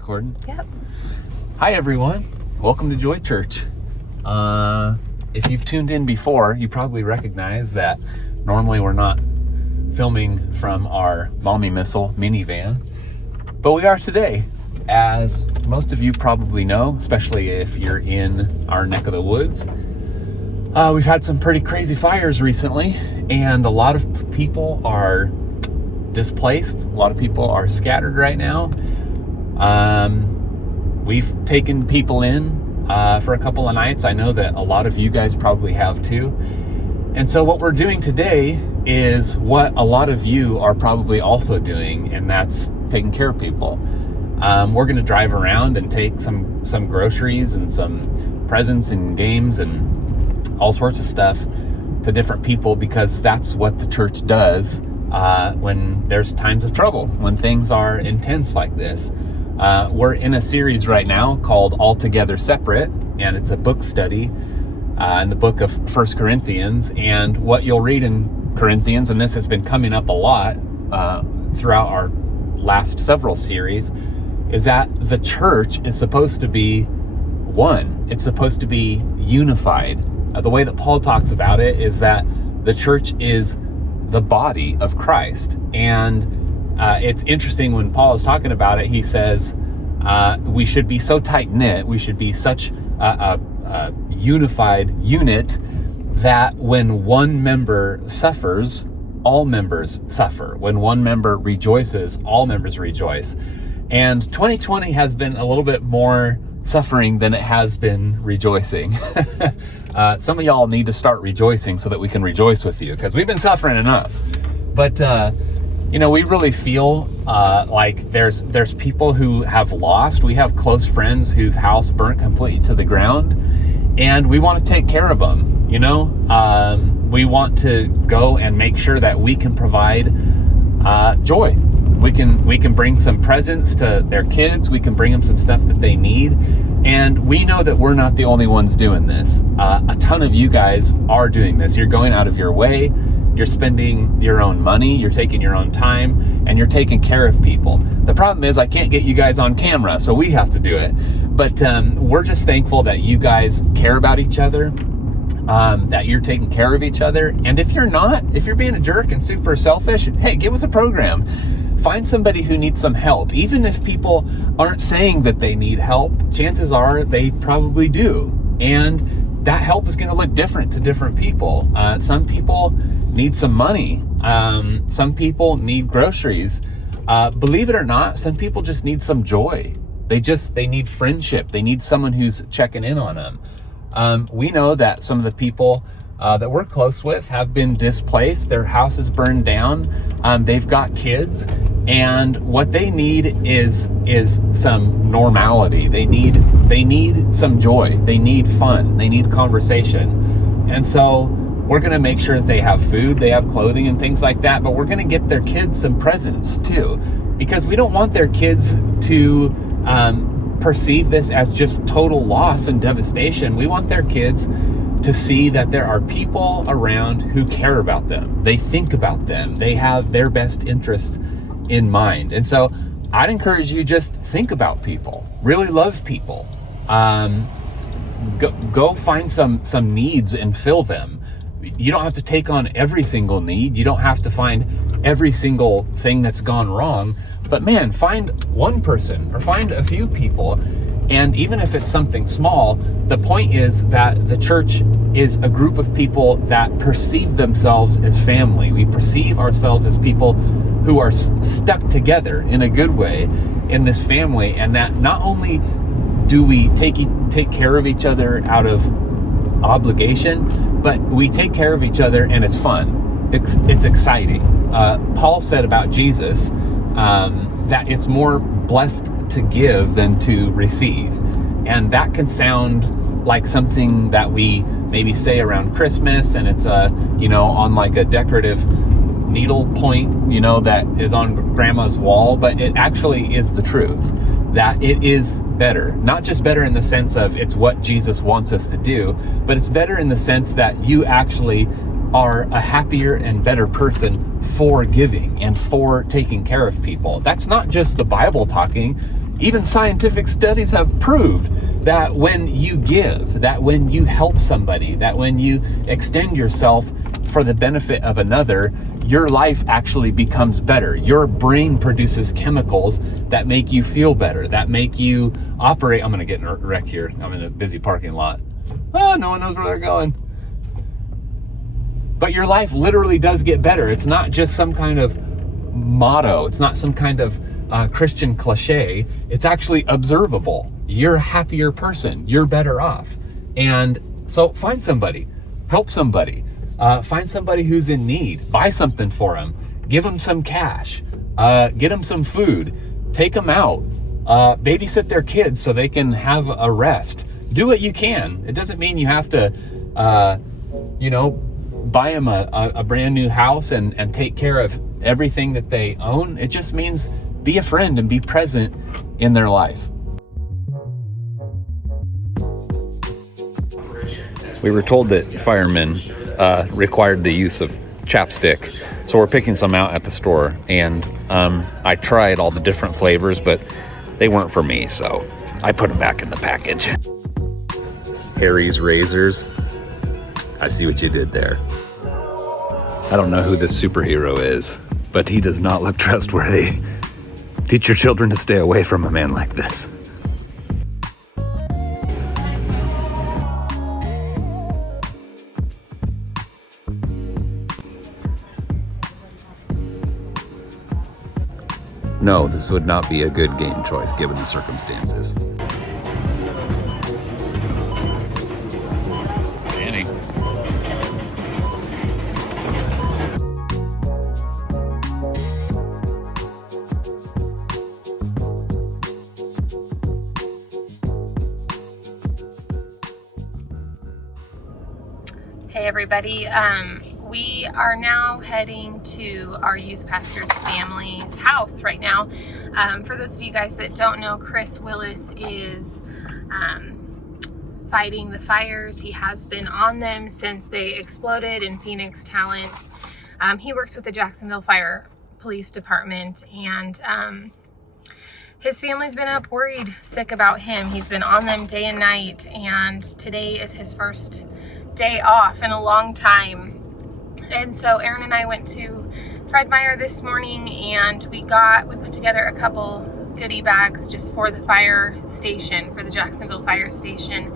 recording? Yep. Hi everyone, welcome to Joy Church. If you've tuned in before, you probably recognize that normally we're not filming from our Mommy Missile minivan, but we are today. As most of you probably know, especially if you're in our neck of the woods, we've had some pretty crazy fires recently, and a lot of people are displaced. A lot of people are scattered right now. We've taken people in for a couple of nights. I know that a lot of you guys probably have too. And so what we're doing today is what a lot of you are probably also doing, and that's taking care of people. We're going to drive around and take some groceries and some presents and games and all sorts of stuff to different people, because that's what the church does when there's times of trouble, when things are intense like this. We're in a series right now called Altogether Separate, and it's a book study in the book of 1 Corinthians. And what you'll read in Corinthians, and this has been coming up a lot throughout our last several series, is that the church is supposed to be one. It's supposed to be unified. The way that Paul talks about it is that the church is the body of Christ. And it's interesting when Paul is talking about it, he says we should be so tight-knit, we should be such a unified unit that when one member suffers, all members suffer. When one member rejoices, all members rejoice. And 2020 has been a little bit more suffering than it has been rejoicing. Some of y'all need to start rejoicing so that we can rejoice with you, because we've been suffering enough. But we really feel like there's people who have lost. We have close friends whose house burnt completely to the ground, and we want to take care of them. We want to go and make sure that we can provide joy. We can bring some presents to their kids. We can bring them some stuff that they need. And we know that we're not the only ones doing this. A ton of you guys are doing this. You're going out of your way. You're spending your own money. You're taking your own time, and you're taking care of people. The problem is I can't get you guys on camera, so we have to do it. But we're just thankful that you guys care about each other, that you're taking care of each other. And if you're being a jerk and super selfish, hey, get with the program. Find somebody who needs some help. Even if people aren't saying that they need help, chances are they probably do. And that help is going to look different to different people. Some people need some money. Some people need groceries. Believe it or not, some people just need some joy. They need friendship. They need someone who's checking in on them. We know that some of the people that we're close with have been displaced. Their house is burned down. They've got kids, and what they need is some normality. They need some joy. They need fun. They need conversation. And so we're going to make sure that they have food, they have clothing and things like that, but we're going to get their kids some presents too, because we don't want their kids to perceive this as just total loss and devastation. We want their kids to see that there are people around who care about them. They think about them. They have their best interest in mind. And so I'd encourage you, just think about people, really love people. Go find some needs and fill them. You don't have to take on every single need. You don't have to find every single thing that's gone wrong, but man, find one person or find a few people. And even if it's something small, the point is that the church is a group of people that perceive themselves as family. We perceive ourselves as people who are stuck together in a good way in this family, and that not only do we take care of each other out of obligation, but we take care of each other and it's fun. It's exciting. Paul said about Jesus that it's more blessed to give than to receive. And that can sound like something that we maybe say around Christmas, and it's on like a decorative needle point, that is on grandma's wall, but it actually is the truth, that it is better. Not just better in the sense of it's what Jesus wants us to do, but it's better in the sense that you actually are a happier and better person for giving and for taking care of people. That's not just the Bible talking. Even scientific studies have proved that when you give, that when you help somebody, that when you extend yourself for the benefit of another, your life actually becomes better. Your brain produces chemicals that make you feel better, that make you operate. I'm gonna get in a wreck here. I'm in a busy parking lot. Oh, no one knows where they're going. But your life literally does get better. It's not just some kind of motto. It's not some kind of Christian cliche. It's actually observable. You're a happier person. You're better off. And so find somebody, help somebody, find somebody who's in need, buy something for them, give them some cash, get them some food, take them out, babysit their kids so they can have a rest. Do what you can. It doesn't mean you have to, buy them a brand new house and take care of everything that they own. It just means be a friend and be present in their life. We were told that firemen required the use of chapstick, so we're picking some out at the store, and I tried all the different flavors, but they weren't for me, so I put them back in the package. Harry's razors. I see what you did there. I don't know who this superhero is, but he does not look trustworthy. Teach your children to stay away from a man like this. No, this would not be a good game choice given the circumstances. Danny. Hey everybody, we are now heading to our youth pastor's family's house right now. For those of you guys that don't know, Chris Willis is fighting the fires. He has been on them since they exploded in Phoenix Talent. He works with the Jacksonville Fire Police Department, and his family's been up worried, sick about him. He's been on them day and night, and today is his first day off in a long time. And so Aaron and I went to Fred Meyer this morning, and we put together a couple goodie bags just for the fire station, for the Jacksonville Fire Station.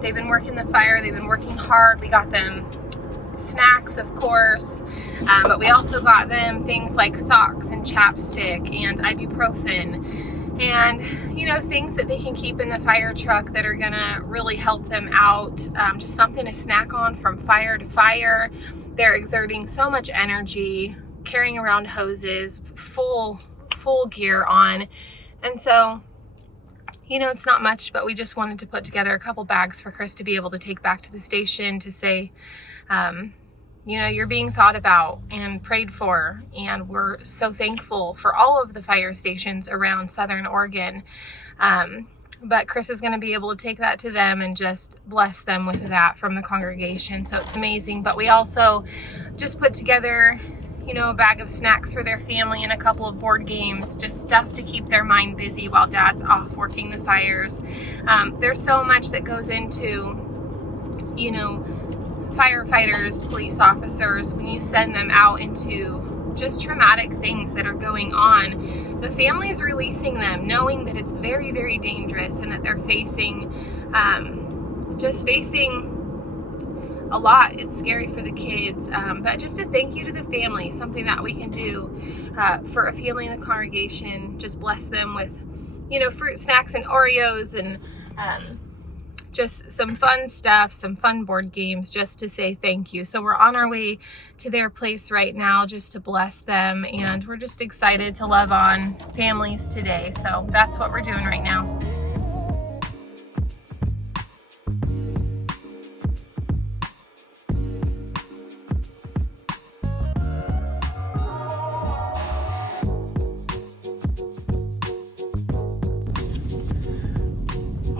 They've been working the fire, they've been working hard. We got them snacks, of course, but we also got them things like socks and chapstick and ibuprofen, and things that they can keep in the fire truck that are gonna really help them out, just something to snack on from fire to fire. They're exerting so much energy, carrying around hoses, full gear on, and so it's not much, but we just wanted to put together a couple bags for Chris to be able to take back to the station to say, you're being thought about and prayed for, and we're so thankful for all of the fire stations around Southern Oregon. But Chris is going to be able to take that to them and just bless them with that from the congregation. So it's amazing. But we also just put together, a bag of snacks for their family and a couple of board games, just stuff to keep their mind busy while Dad's off working the fires. There's so much that goes into, firefighters, police officers, when you send them out into just traumatic things that are going on. The family is releasing them, knowing that it's very, very dangerous and that they're facing a lot. It's scary for the kids, but just a thank you to the family, something that we can do for a family in the congregation. Just bless them with, fruit snacks and Oreos and just some fun stuff, some fun board games, just to say thank you. So we're on our way to their place right now just to bless them, and we're just excited to love on families today. So that's what we're doing right now.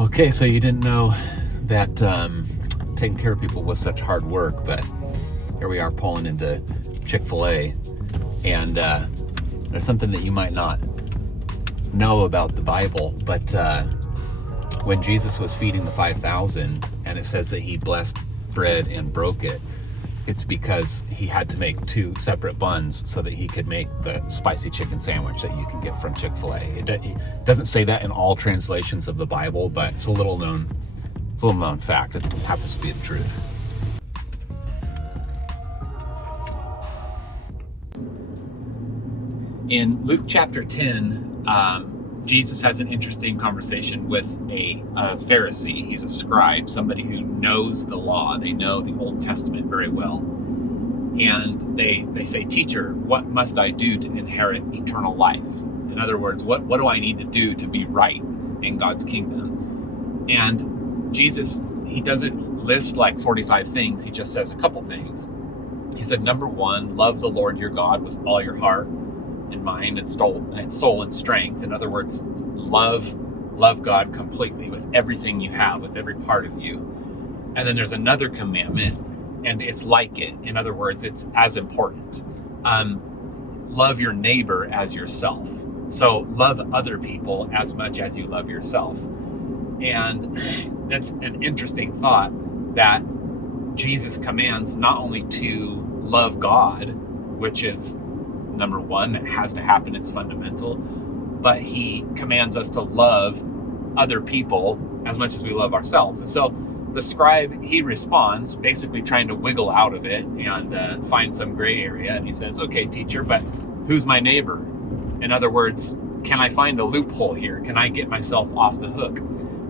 Okay, so you didn't know that taking care of people was such hard work, but here we are pulling into Chick-fil-A, and there's something that you might not know about the Bible, but when Jesus was feeding the 5,000 and it says that he blessed bread and broke it, it's because he had to make 2 separate buns so that he could make the spicy chicken sandwich that you can get from Chick-fil-A. It doesn't say that in all translations of the Bible, but it's a little known fact. It happens to be the truth. In Luke chapter 10, Jesus has an interesting conversation with a Pharisee. He's a scribe, somebody who knows the law. They know the Old Testament very well. And they say, "Teacher, what must I do to inherit eternal life?" In other words, what do I need to do to be right in God's kingdom? And Jesus, he doesn't list like 45 things. He just says a couple things. He said, number 1, love the Lord your God with all your heart and mind and soul and strength. In other words, love God completely with everything you have, with every part of you. And then there's another commandment, and it's like it. In other words, it's as important. Love your neighbor as yourself. So love other people as much as you love yourself. And that's an interesting thought, that Jesus commands not only to love God, which is number 1, that has to happen, it's fundamental, but he commands us to love other people as much as we love ourselves. And so the scribe, he responds, basically trying to wiggle out of it and find some gray area. And he says, "Okay, teacher, but who's my neighbor?" In other words, can I find a loophole here? Can I get myself off the hook?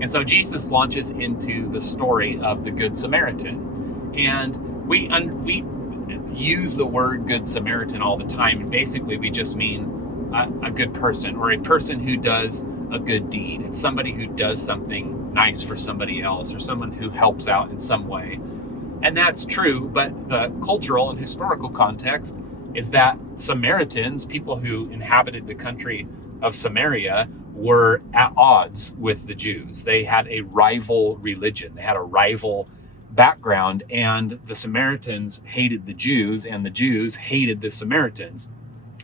And so Jesus launches into the story of the Good Samaritan. And we use the word Good Samaritan all the time, and basically we just mean a good person, or a person who does a good deed. It's somebody who does something nice for somebody else, or someone who helps out in some way. And that's true, but the cultural and historical context is that Samaritans, people who inhabited the country of Samaria, were at odds with the Jews. They had a rival religion. They had a rival background, and the Samaritans hated the Jews, and the Jews hated the Samaritans.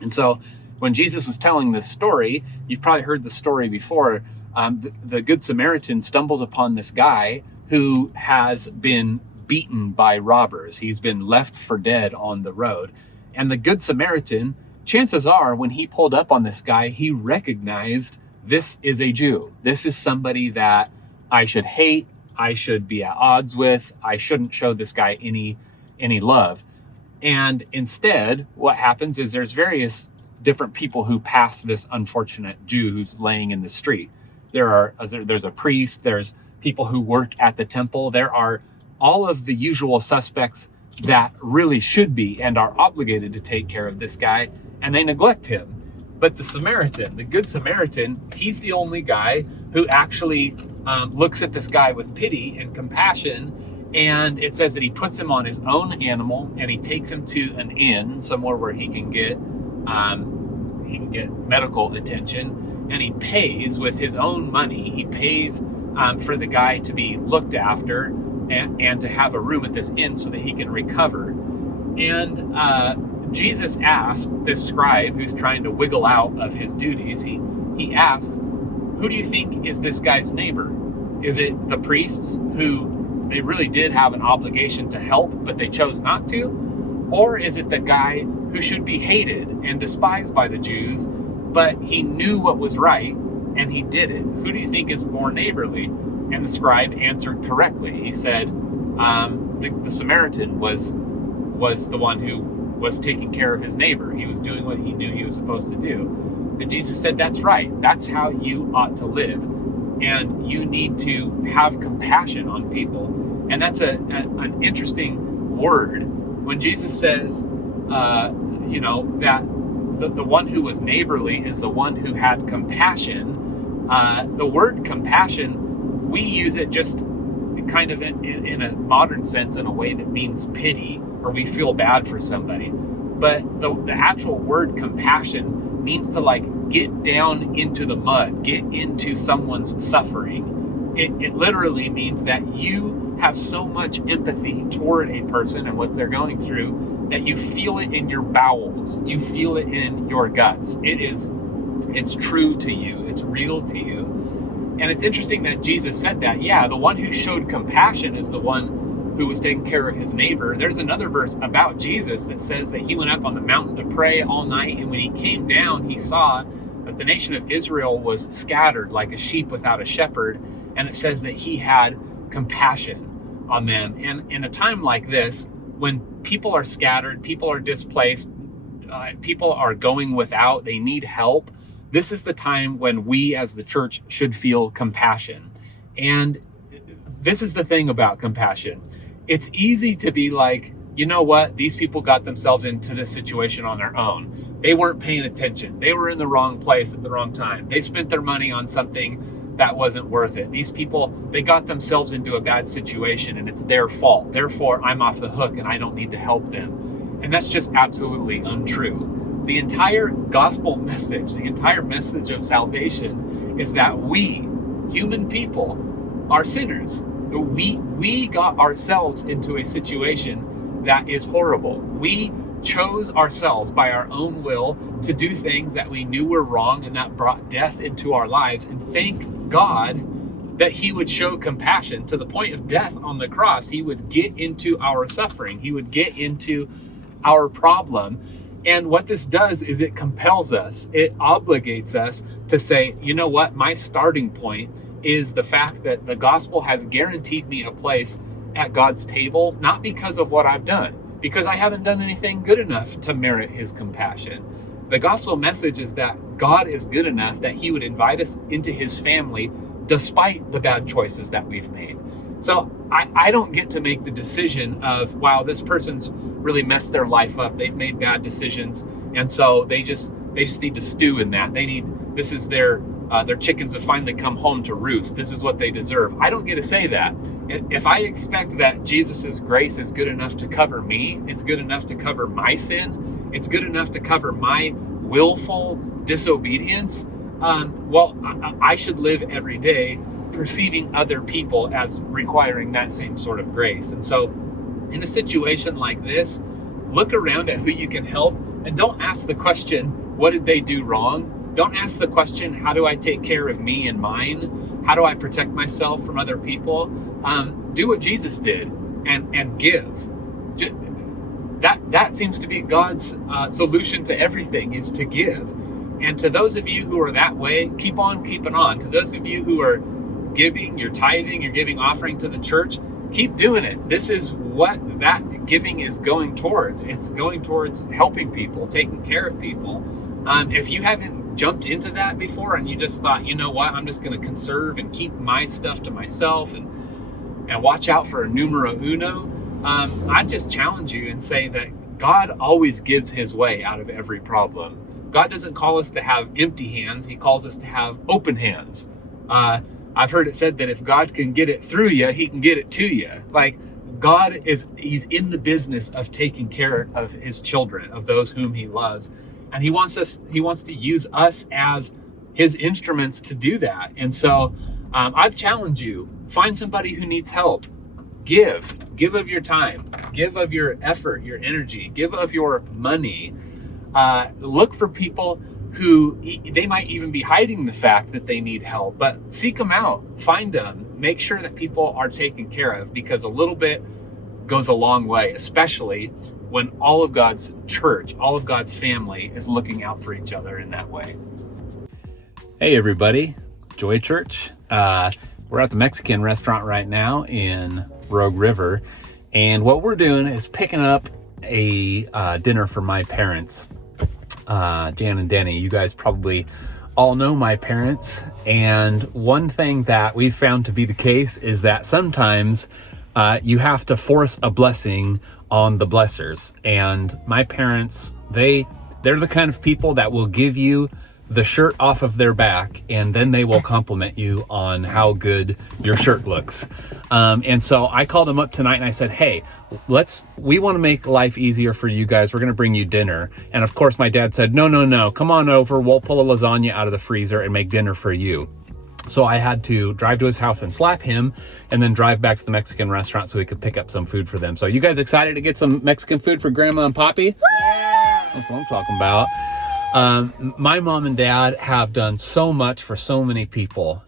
And so when Jesus was telling this story, you've probably heard the story before, the Good Samaritan stumbles upon this guy who has been beaten by robbers. He's been left for dead on the road. And the Good Samaritan, chances are, when he pulled up on this guy, he recognized, this is a Jew. This is somebody that I should hate, I should be at odds with, I shouldn't show this guy any love. And instead, what happens is there's various different people who pass this unfortunate Jew who's laying in the street. There's a priest, there's people who work at the temple, there are all of the usual suspects that really should be and are obligated to take care of this guy, and they neglect him. But the Samaritan, the Good Samaritan, he's the only guy who actually looks at this guy with pity and compassion. And it says that he puts him on his own animal and he takes him to an inn, somewhere where he can get medical attention, and he pays with his own money. He pays for the guy to be looked after and to have a room at this inn so that he can recover. And Jesus asked this scribe who's trying to wiggle out of his duties, he asks, who do you think is this guy's neighbor? Is it the priests who they really did have an obligation to help, but they chose not to? Or is it the guy who should be hated and despised by the Jews, but he knew what was right and he did it? Who do you think is more neighborly? And the scribe answered correctly. He said, the Samaritan was the one who was taking care of his neighbor. He was doing what he knew he was supposed to do. And Jesus said, that's right. That's how you ought to live. And you need to have compassion on people. And that's an interesting word. When Jesus says, that the one who was neighborly is the one who had compassion. The word compassion, we use it just kind of in a modern sense, in a way that means pity, or we feel bad for somebody. But the actual word compassion means to get down into the mud, get into someone's suffering. It literally means that you have so much empathy toward a person and what they're going through that you feel it in your bowels, you feel it in your guts. It is it's true to you, it's real to you. And it's interesting that Jesus said that. Yeah, the one who showed compassion is the one who was taking care of his neighbor. There's another verse about Jesus that says that he went up on the mountain to pray all night, and when he came down, he saw that the nation of Israel was scattered like a sheep without a shepherd, and it says that he had compassion on them. And in a time like this, when people are scattered, people are displaced, people are going without, they need help, this is the time when we as the church should feel compassion. And this is the thing about compassion. It's easy to be like, you know what? These people got themselves into this situation on their own. They weren't paying attention. They were in the wrong place at the wrong time. They spent their money on something that wasn't worth it. These people, they got themselves into a bad situation and it's their fault. Therefore, I'm off the hook and I don't need to help them. And that's just absolutely untrue. The entire gospel message, the entire message of salvation is that we, human people, are sinners. We got ourselves into a situation that is horrible. We chose ourselves by our own will to do things that we knew were wrong and that brought death into our lives. And thank God that he would show compassion to the point of death on the cross. He would get into our suffering. He would get into our problem. And what this does is it compels us, it obligates us to say, you know what, my starting point is the fact that the gospel has guaranteed me a place at God's table, not because of what I've done, because I haven't done anything good enough to merit his compassion. The gospel message is that God is good enough that he would invite us into his family despite the bad choices that we've made. So I don't get to make the decision of, wow, this person's really messed their life up. They've made bad decisions. And so they just need to stew in that. This is their chickens have finally come home to roost. This is what they deserve. I don't get to say that. If I expect that Jesus's grace is good enough to cover me, it's good enough to cover my sin, it's good enough to cover my willful disobedience, well, I should live every day perceiving other people as requiring that same sort of grace. And so in a situation like this, look around at who you can help and don't ask the question, what did they do wrong? Don't ask the question, how do I take care of me and mine? How do I protect myself from other people? Do what Jesus did and give. That seems to be God's solution to everything, is to give. And to those of you who are that way, keep on keeping on. To those of you who are giving, you're tithing, you're giving offering to the church, keep doing it. This is what that giving is going towards. It's going towards helping people, taking care of people. If you haven't jumped into that before and you just thought, you know what, I'm just going to conserve and keep my stuff to myself and watch out for a numero uno, I'd just challenge you and say that God always gives his way out of every problem. God doesn't call us to have empty hands. He calls us to have open hands. I've heard it said that if God can get it through you, he can get it to you. Like, he's in the business of taking care of his children, of those whom he loves. And he wants to use us as his instruments to do that. And so I'd challenge you, find somebody who needs help. Give of your time, give of your effort, your energy, give of your money. Look for people who they might even be hiding the fact that they need help, but seek them out, find them, make sure that people are taken care of, because a little bit goes a long way, especially when all of God's church, all of God's family is looking out for each other in that way. Hey everybody, Joy Church. We're at the Mexican restaurant right now in Rogue River, and what we're doing is picking up a dinner for my parents. Jan and Denny, you guys probably all know my parents, and one thing that we've found to be the case is that sometimes you have to force a blessing on the blessers. And my parents, they're the kind of people that will give you the shirt off of their back, and then they will compliment you on how good your shirt looks. And so I called them up tonight and I said, hey, we want to make life easier for you guys. We're going to bring you dinner. And of course my dad said, no, come on over. We'll pull a lasagna out of the freezer and make dinner for you. So I had to drive to his house and slap him and then drive back to the Mexican restaurant so we could pick up some food for them. So you guys excited to get some Mexican food for Grandma and Poppy? Yeah. That's what I'm talking about. My mom and dad have done so much for so many people.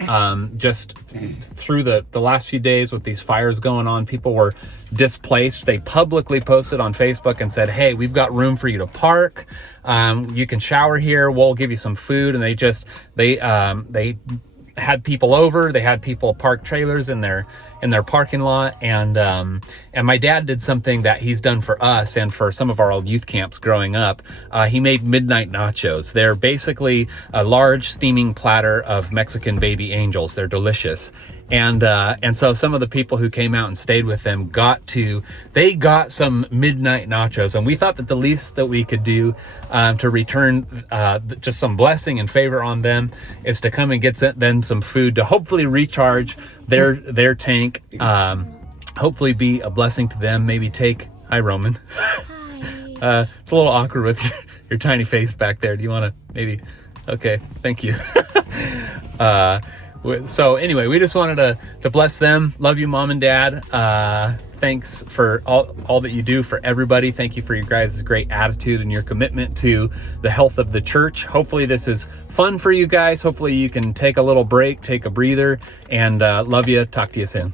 Just through the last few days with these fires going on, people were displaced. They publicly posted on Facebook and said, hey, we've got room for you to park. You can shower here. We'll give you some food. And they had people over. They had people park trailers in their parking lot, and my dad did something that he's done for us and for some of our old youth camps growing up. He made midnight nachos. They're basically a large steaming platter of Mexican baby angels. They're delicious. And so some of the people who came out and stayed with them got some midnight nachos, and we thought that the least that we could do to return just some blessing and favor on them is to come and get them some food to hopefully recharge their tank, hopefully be a blessing to them. Maybe hi Roman. Hi. It's a little awkward with your tiny face back there. Do you want to okay, thank you. So anyway, we just wanted to bless them. Love you, Mom and Dad. Thanks for all that you do for everybody. Thank you for your guys' great attitude and your commitment to the health of the church. Hopefully this is fun for you guys. Hopefully you can take a little break, take a breather, and love you. Talk to you soon.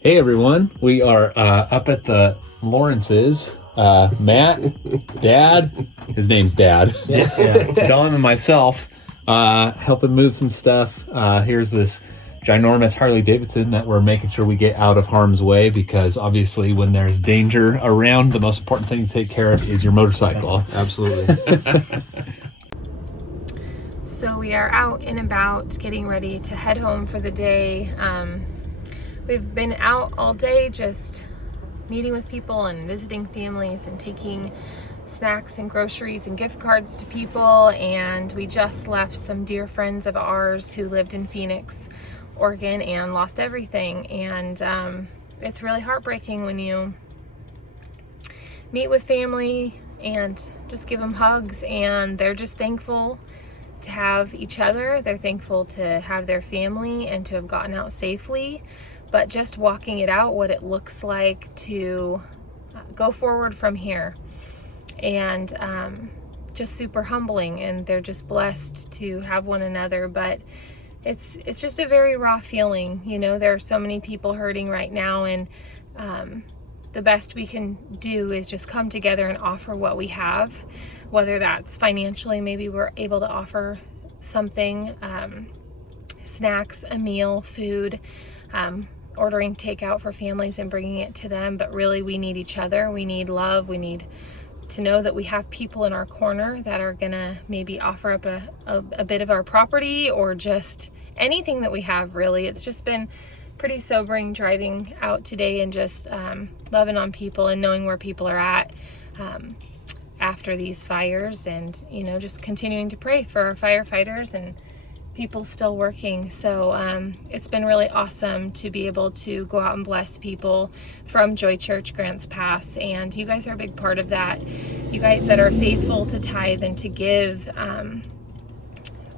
Hey everyone, we are up at the Lawrence's. Matt, Dad, his name's Dad. Yeah. Dom and myself. Helping move some stuff. Here's this ginormous Harley Davidson that we're making sure we get out of harm's way, because obviously when there's danger around, the most important thing to take care of is your motorcycle. Absolutely. So we are out and about getting ready to head home for the day. We've been out all day just meeting with people and visiting families and taking snacks and groceries and gift cards to people, and we just left some dear friends of ours who lived in Phoenix, Oregon, and lost everything. And it's really heartbreaking when you meet with family and just give them hugs, and they're just thankful to have each other. They're thankful to have their family and to have gotten out safely, but just walking it out, what it looks like to go forward from here. And just super humbling, and they're just blessed to have one another. But it's just a very raw feeling. You know, there are so many people hurting right now, and the best we can do is just come together and offer what we have, whether that's financially. Maybe we're able to offer something, snacks, a meal, food, ordering takeout for families and bringing it to them. But really, we need each other. We need love. We need to know that we have people in our corner that are gonna maybe offer up a bit of our property, or just anything that we have, really. It's just been pretty sobering driving out today and just loving on people and knowing where people are at after these fires, and just continuing to pray for our firefighters and people still working. So it's been really awesome to be able to go out and bless people from Joy Church Grants Pass, and you guys are a big part of that. You guys that are faithful to tithe and to give,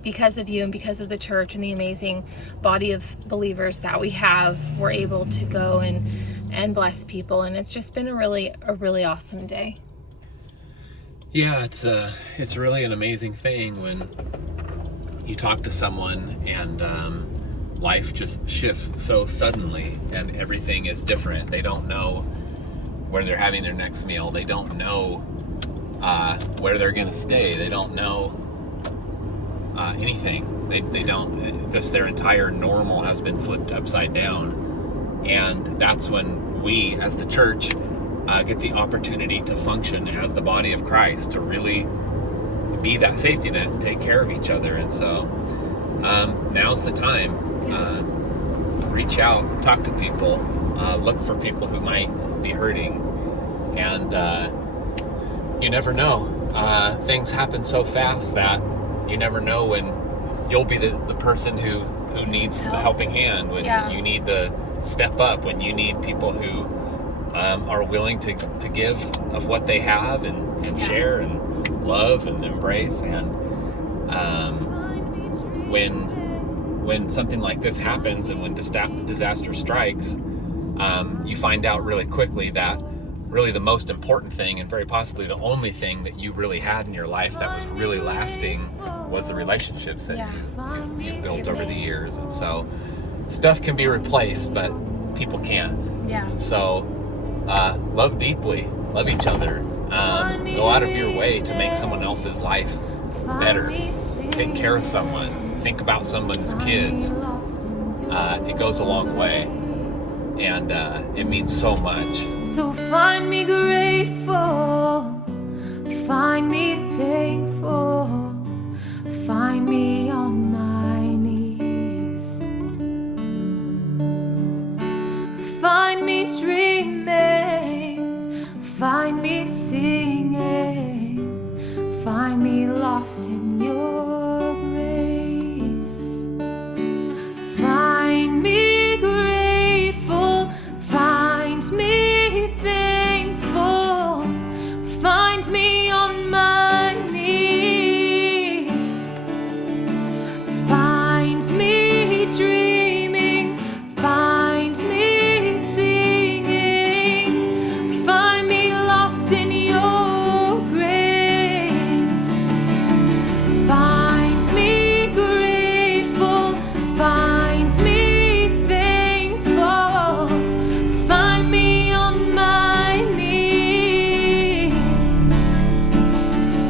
because of you and because of the church and the amazing body of believers that we have, we're able to go and bless people, and it's just been a really awesome day. Yeah, it's really an amazing thing when you talk to someone and life just shifts so suddenly and everything is different. They don't know where they're having their next meal. They don't know where they're going to stay. They don't know anything. They don't, just their entire normal has been flipped upside down. And that's when we as the church get the opportunity to function as the body of Christ, to really be that safety net and take care of each other. And so now's the time. Reach out, talk to people, look for people who might be hurting, and you never know. Things happen so fast that you never know when you'll be the person who needs the helping hand, when you need to step up, when you need people who are willing to give of what they have and share and love and embrace. And when something like this happens, and when disaster strikes, you find out really quickly that really the most important thing, and very possibly the only thing that you really had in your life that was really lasting, was the relationships that you've built over the years. And so stuff can be replaced, but people can't. Yeah. And so love deeply, love each other, go out of your way to make someone else's life better, take care of someone, think about someone's kids. It goes a long way, and it means so much. So find me grateful, find me thankful, find me on my knees, find me dreaming, find me singing, find me lost in your grace. Find me grateful, find me thankful, find me on my knees, find me dreaming, find me singing, find me lost in your grace. Find me grateful, find me thankful, find me on my knees,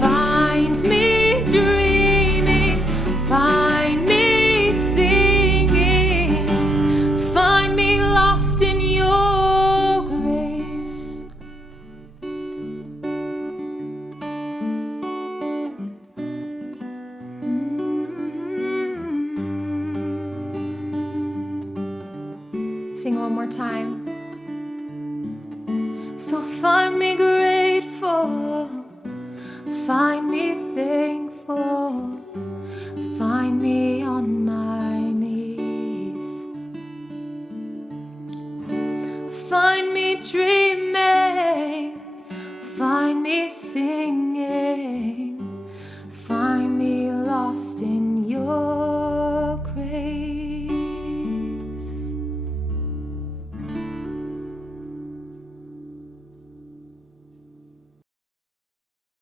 find me dreaming, find me singing, find me lost in your grace. Sing one more time. So find me grateful, find me thankful, find me on my knees, find me dreaming, find me singing, find me lost in